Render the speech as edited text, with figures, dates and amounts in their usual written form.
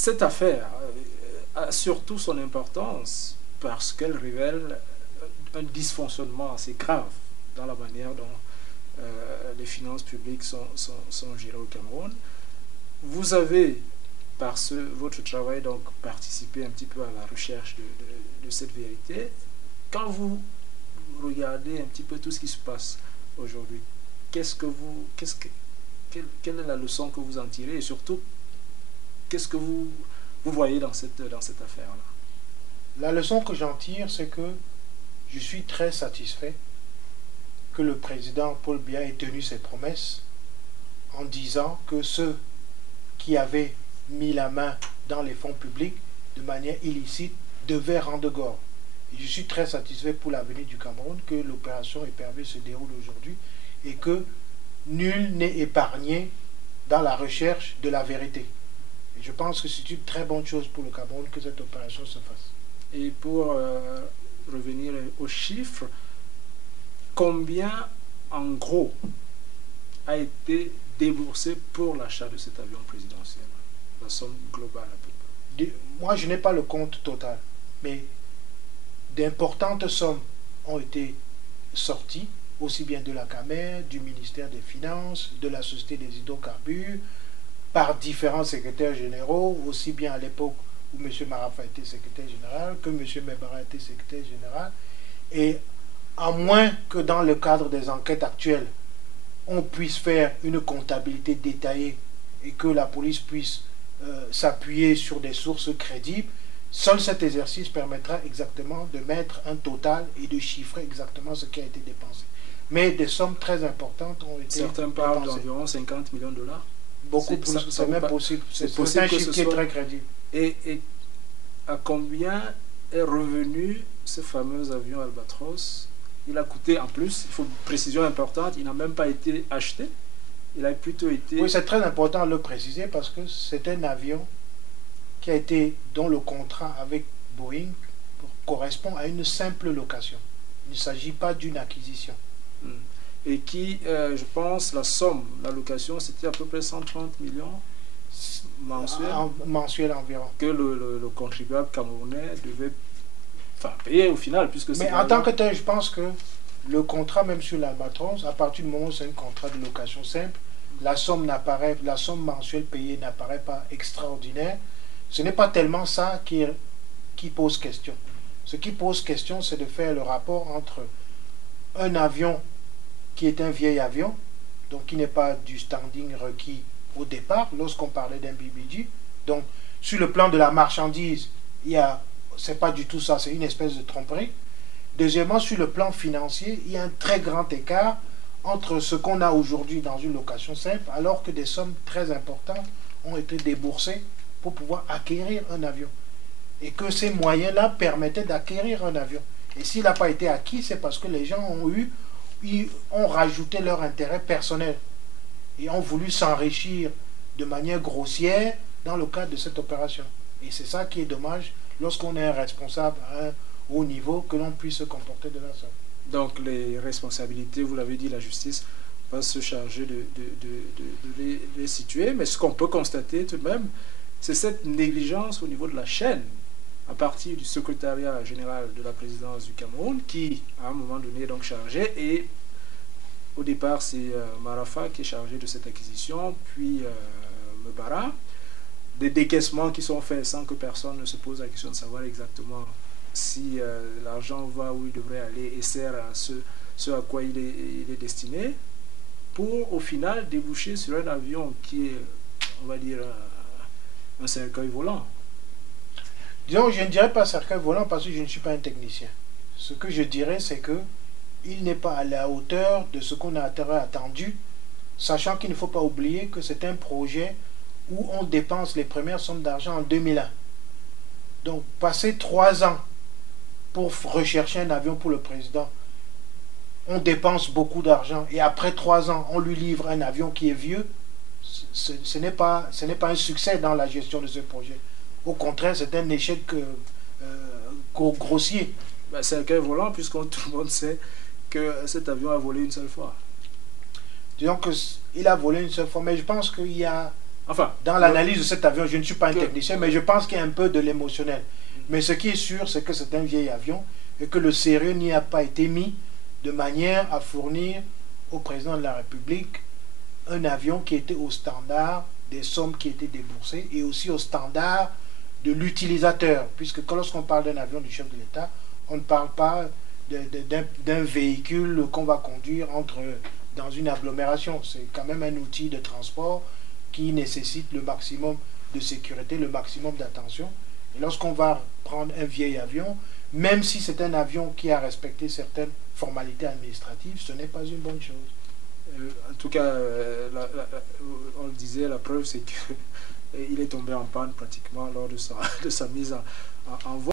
cette affaire a surtout son importance parce qu'elle révèle un dysfonctionnement assez grave dans la manière dont les finances publiques sont gérées au Cameroun. Vous avez, par votre travail, donc, participé un petit peu à la recherche de cette vérité. Quand vous regardez un petit peu tout ce qui se passe aujourd'hui, quelle est la leçon que vous en tirez et surtout, qu'est-ce que vous voyez dans cette affaire-là? La leçon que j'en tire, c'est que je suis très satisfait que le président Paul Biya ait tenu ses promesses en disant que ceux qui avaient mis la main dans les fonds publics de manière illicite devaient rendre gorge. Et je suis très satisfait pour l'avenir du Cameroun que l'opération Épervier se déroule aujourd'hui et que nul n'est épargné dans la recherche de la vérité. Et je pense que c'est une très bonne chose pour le Cameroun que cette opération se fasse. Et pour revenir aux chiffres, combien en gros a été déboursé pour l'achat de cet avion présidentiel? La somme globale à peu près. Moi, je n'ai pas le compte total, mais d'importantes sommes ont été sorties, aussi bien de la CAMER, du ministère des Finances, de la Société des hydrocarbures, par différents secrétaires généraux, aussi bien à l'époque où M. Marafa était secrétaire général, que M. Mebara était secrétaire général. Et à moins que dans le cadre des enquêtes actuelles, on puisse faire une comptabilité détaillée et que la police puisse s'appuyer sur des sources crédibles, seul cet exercice permettra exactement de mettre un total et de chiffrer exactement ce qui a été dépensé. Mais des sommes très importantes ont été dépensées. Certains parlent d'environ 50 millions de dollars. Beaucoup plus, c'est même possible. C'est un chiffre qui est très crédible. Et à combien est revenu ce fameux avion Albatros? Il a coûté, en plus, il faut une précision importante, il n'a même pas été acheté. Il a plutôt été... Oui, c'est très important de le préciser parce que c'est un avion qui a été, dont le contrat avec Boeing correspond à une simple location. Il ne s'agit pas d'une acquisition. Et qui, je pense, la somme, la location, c'était à peu près 130 millions mensuels. Mensuel environ. Que le contribuable camerounais devait payer au final. Puisque mais en tant que tel, je pense que le contrat, même sur l'Albatros, à partir du moment où c'est un contrat de location simple, la somme mensuelle payée n'apparaît pas extraordinaire. Ce n'est pas tellement ça qui pose question. Ce qui pose question, c'est de faire le rapport entre un avion qui est un vieil avion, donc qui n'est pas du standing requis au départ, lorsqu'on parlait d'un BBG. Donc, sur le plan de la marchandise, c'est pas du tout ça, c'est une espèce de tromperie. Deuxièmement, sur le plan financier, il y a un très grand écart entre ce qu'on a aujourd'hui dans une location simple, alors que des sommes très importantes ont été déboursées pour pouvoir acquérir un avion. Et que ces moyens-là permettaient d'acquérir un avion. Et s'il n'a pas été acquis, c'est parce que les gens ont rajouté leur intérêt personnel et ont voulu s'enrichir de manière grossière dans le cadre de cette opération. Et c'est ça qui est dommage lorsqu'on est un responsable à un haut niveau, que l'on puisse se comporter de la sorte. Donc les responsabilités, vous l'avez dit, la justice va se charger de les situer, mais ce qu'on peut constater tout de même, c'est cette négligence au niveau de la chaîne, à partir du secrétariat général de la présidence du Cameroun, qui, à un moment donné, est donc chargé, et au départ, c'est Marafa qui est chargé de cette acquisition, puis Mebara, des décaissements qui sont faits sans que personne ne se pose la question de savoir exactement si l'argent va où il devrait aller et sert à ce à quoi il est destiné, pour au final déboucher sur un avion qui est, on va dire, un cercueil volant. Disons, je ne dirais pas cercueil volant parce que je ne suis pas un technicien. Ce que je dirais, c'est que il n'est pas à la hauteur de ce qu'on a attendu, sachant qu'il ne faut pas oublier que c'est un projet où on dépense les premières sommes d'argent en 2001. Donc, passer 3 ans pour rechercher un avion pour le président, on dépense beaucoup d'argent et après 3 ans, on lui livre un avion qui est vieux, ce n'est pas un succès dans la gestion de ce projet. Au contraire, c'est un échec grossier. C'est un cas volant, puisque tout le monde sait que cet avion a volé une seule fois. Disons qu'il a volé une seule fois, mais je pense qu'il y a Enfin, dans l'analyse de cet avion, je ne suis pas un que- technicien, mais je pense qu'il y a un peu de l'émotionnel. Mais ce qui est sûr, c'est que c'est un vieil avion et que le sérieux n'y a pas été mis de manière à fournir au président de la République un avion qui était au standard des sommes qui étaient déboursées et aussi au standard de l'utilisateur. Puisque lorsqu'on parle d'un avion du chef de l'État, on ne parle pas d'un véhicule qu'on va conduire dans une agglomération. C'est quand même un outil de transport qui nécessite le maximum de sécurité, le maximum d'attention. Et lorsqu'on va prendre un vieil avion, même si c'est un avion qui a respecté certaines formalités administratives, ce n'est pas une bonne chose. En tout cas, on le disait, la preuve c'est qu'il est tombé en panne pratiquement lors de sa mise en voie.